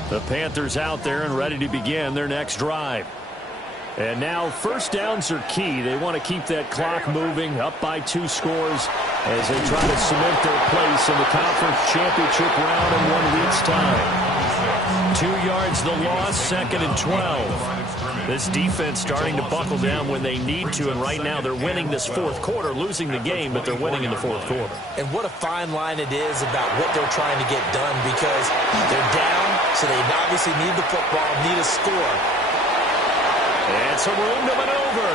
The Panthers out there and ready to begin their next drive. And now first downs are key. They want to keep that clock moving, up by 2 scores as they try to cement their place in the conference championship round in 1 week's time. 2 yards the loss, 2nd and 12. This defense starting to buckle down when they need to, and right now they're winning this fourth quarter, losing the game, but they're winning in the fourth quarter. And what a fine line it is about what they're trying to get done, because they're down, so they obviously need the football, need a score. And some room to maneuver.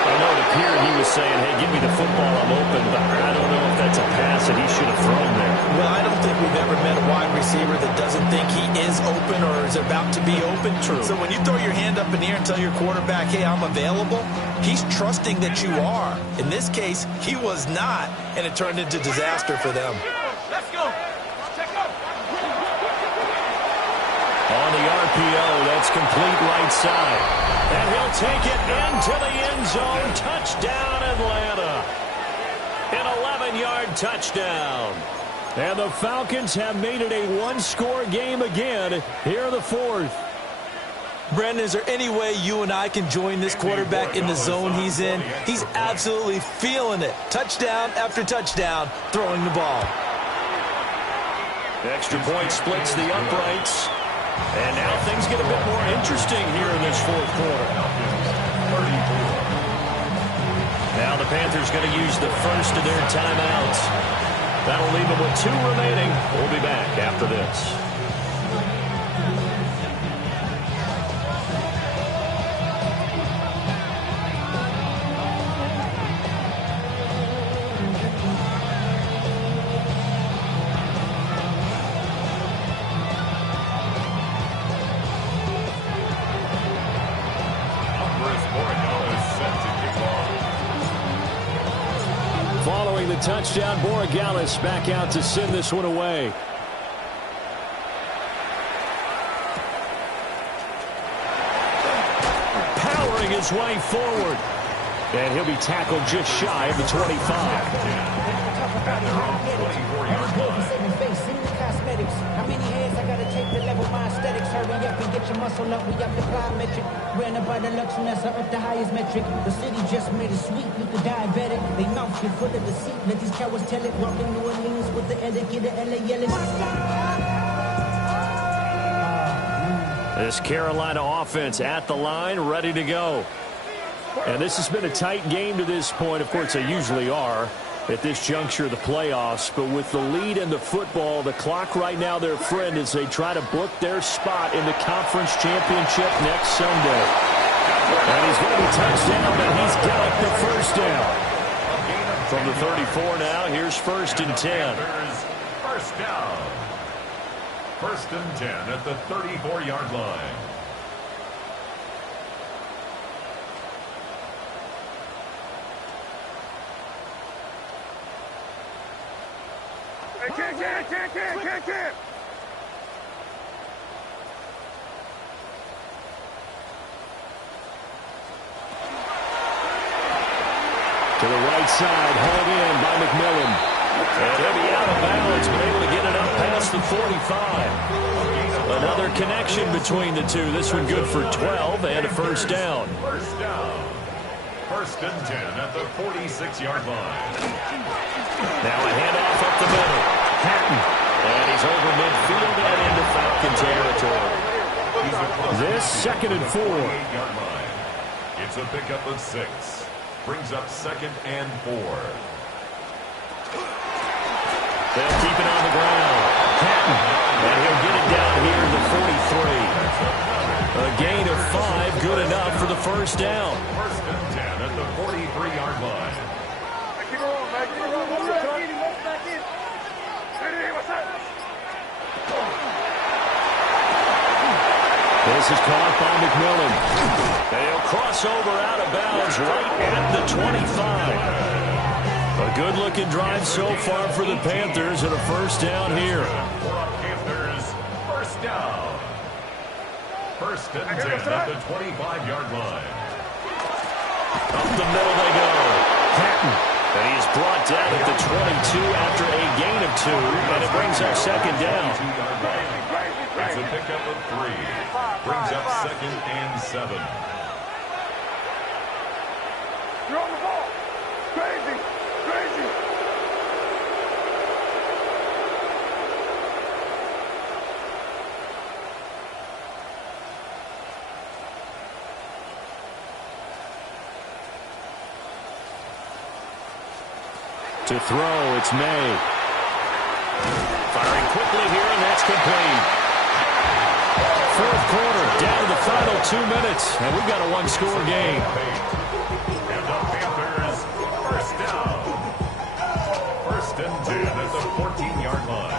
I know it appeared he was saying, hey, give me the football, I'm open, but I don't know if that's a pass that he should have thrown there. Well, I don't think we've ever met a wide receiver that doesn't think he is open or is about to be open. True. So when you throw your hand up in the air and tell your quarterback, hey, I'm available, he's trusting that you are. In this case, he was not, and it turned into disaster for them. Let's go. On the RPO, that's complete right side. And he'll take it into the end zone. Touchdown, Atlanta. An 11-yard touchdown. And the Falcons have made it a 1-score game again here in the fourth. Brandon, is there any way you and I can join this quarterback in the zone he's in? He's absolutely feeling it. Touchdown after touchdown, throwing the ball. Extra point splits the uprights. And now things get a bit more interesting here in this fourth quarter. Now the Panthers going to use the first of their timeouts. That'll leave them with 2 remaining. We'll be back after this. Following the touchdown, Borregales back out to send this one away. Powering his way forward. And he'll be tackled just shy of the 25. How many heads I gotta take to level my aesthetics? Hurry up and get your muscle up. We up the plyometric. Ran up by the Lux and that's up the highest metric. The city just made a sweep with the diabetic. They mouth get full of deceit. Let these cowards tell it. Walking New Orleans with the etiquette of LA yelling. This Carolina offense at the line, ready to go. And this has been a tight game to this point. Of course, they usually are at this juncture of the playoffs. But with the lead in the football, the clock right now their friend as they try to book their spot in the conference championship next Sunday. And he's going to be touchdown, but he's got the first down. From the 34 now, here's 1st and 10. First down. 1st and 10 at the 34-yard line. Can't. To the right side, hauled in by McMillan. And he'll be out of bounds, but able to get it up past the 45. Another Another connection between the two. This one good for 12 and a first down. First down. First and 10 at the 46-yard line. Now a handoff up the middle. Hatton. And he's over midfield and into Falcon territory. This 2nd and 4. It's a pickup of 6. Brings up 2nd and 4. They'll keep it on the ground. Hatton. And he'll get it down here to the 43. A gain of 5, good enough for the first down. First and 10 at the 43-yard line. This is caught by McMillan. They'll cross over out of bounds right at the 25. A good-looking drive so far for the Panthers and a first down here. Panthers, first down. First and 10 at the 25-yard line. Up the middle they go. Hatton. And he's brought down at the 22 after a gain of 2, and it brings up second down. It's a pickup of 3. Brings up 2nd and 7. You're on the ball. Crazy. Crazy. To throw, it's May. Firing quickly here, and that's complete. Fourth quarter, down to the final 2 minutes, and we've got a one-score game. And the Panthers, first down. First and 10 at the 14-yard line.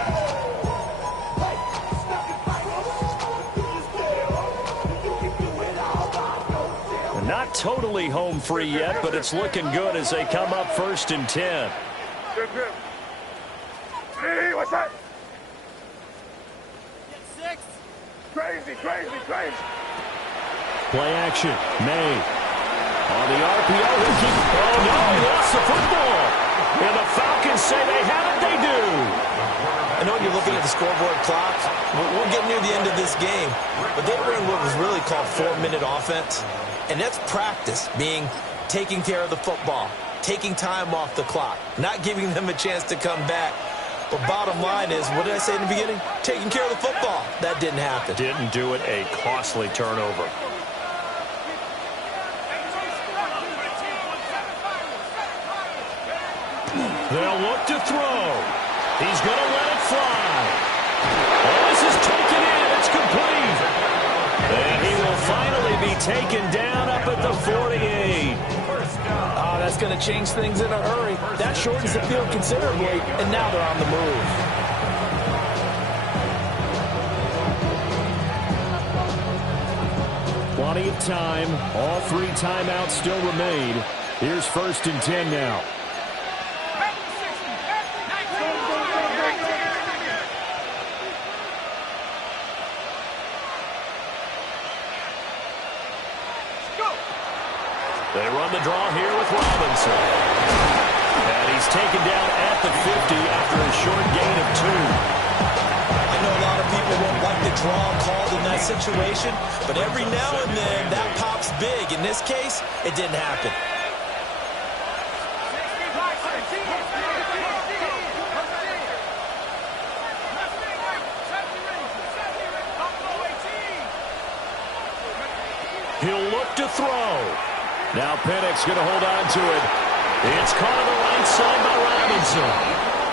Not totally home free yet, but it's looking good as they come up first and 10. Good. Hey, what's that? Get 6. Crazy. Play action. May. On the RPO. Oh, no, he lost the football. And the Falcons say they have it. They do. I know you're looking at the scoreboard clock. We're getting near the end of this game. But they were in what was really called 4-minute offense. And that's practice, being taking care of the football, taking time off the clock, not giving them a chance to come back. But bottom line is, what did I say in the beginning? Taking care of the football. That didn't happen. Didn't do it. A costly turnover. They'll look to throw. He's going to let it fly. Oh, this is taken in. It's complete. And he will finally be taken down up at the 48. Oh, that's going to change things in a hurry. That shortens the field considerably, and now they're on the move. Plenty of time. All 3 timeouts still remain. Here's first and 10 now. They run the draw here with Robinson. And he's taken down at the 50 after a short gain of 2. I know a lot of people won't like the draw called in that situation, but every now and then that pops big. In this case, it didn't happen. He'll look to throw. Now Pennick's going to hold on to it. It's caught on the right side by Robinson.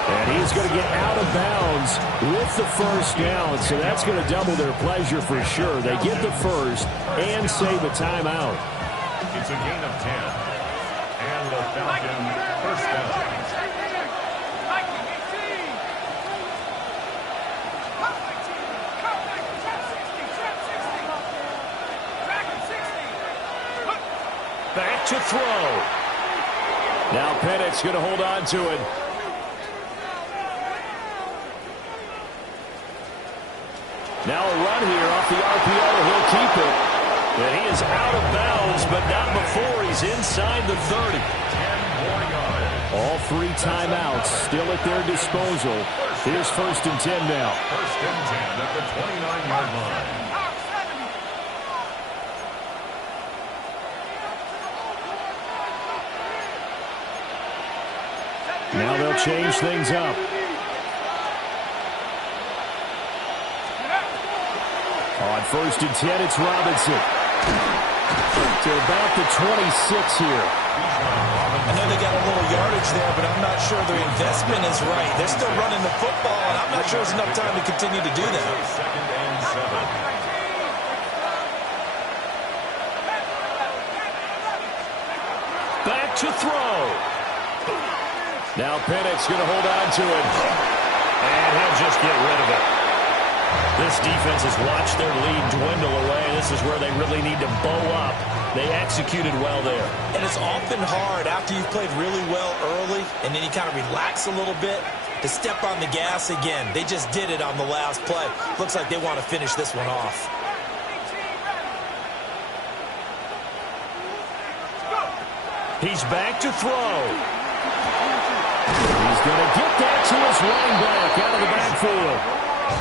And he's going to get out of bounds with the first down. So that's going to double their pleasure for sure. They get the first and save a timeout. It's a gain of 10. And the Falcon first down. Back to throw. Now Pennick's going to hold on to it. Now a run here off the RPO. He'll keep it. And he is out of bounds, but not before he's inside the 30. 10 more yards. All 3 timeouts still at their disposal. Here's 1st and 10 now. 1st and 10 at the 29-yard line. Now they'll change things up. On 1st and 10, it's Robinson. To about the 26 here. I know they got a little yardage there, but I'm not sure their investment is right. They're still running the football, and I'm not sure there's enough time to continue to do that. 2nd and 7. Back to throw. Now Pennick's going to hold on to it. And he'll just get rid of it. This defense has watched their lead dwindle away. This is where they really need to bow up. They executed well there. And it's often hard after you've played really well early and then you kind of relax a little bit to step on the gas again. They just did it on the last play. Looks like they want to finish this one off. He's back to throw. He's going to get that to his running back out of the backfield.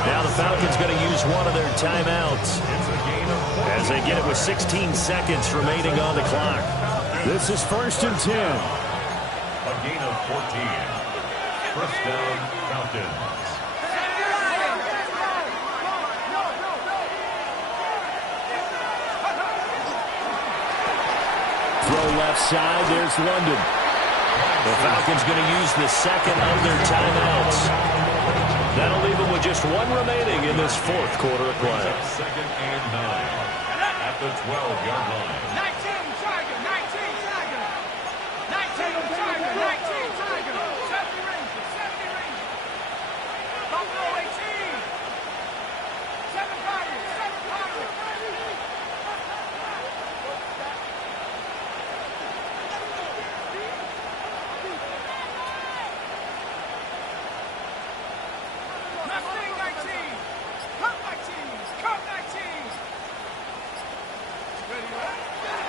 Now the Falcons going to use one of their timeouts as they get it with 16 seconds remaining on the clock. This is 1st and 10. A gain of 14. 1st down, Falcons. Throw left side. There's London. The Falcons going to use the second of their timeouts. That'll leave them with just one remaining in this 4th quarter of play. 2nd and 9 at the 12-yard line. 19 Tiger, 19 Tiger, 19 Tiger, 19 Tiger, 70 Rangers, 70 Rangers. Buffalo 18, 7 Pirates, 7 Pirates.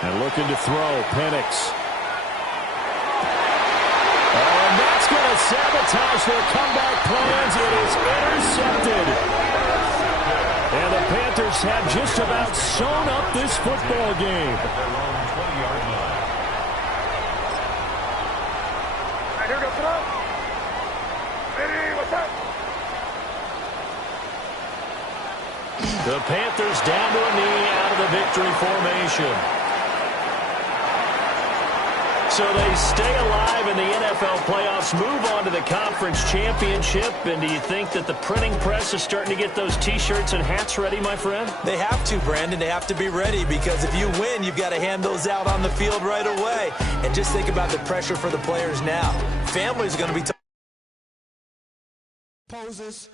And looking to throw, Penix. And that's going to sabotage their comeback plans. It is intercepted. And the Panthers have just about sewn up this football game. Here goes it up. Ready, what's up? The Panthers down to a knee out of the victory formation. So they stay alive in the NFL playoffs, move on to the conference championship. And do you think that the printing press is starting to get those T-shirts and hats ready, my friend? They have to, Brandon. They have to be ready because if you win, you've got to hand those out on the field right away. And just think about the pressure for the players now. Families are going to be poses.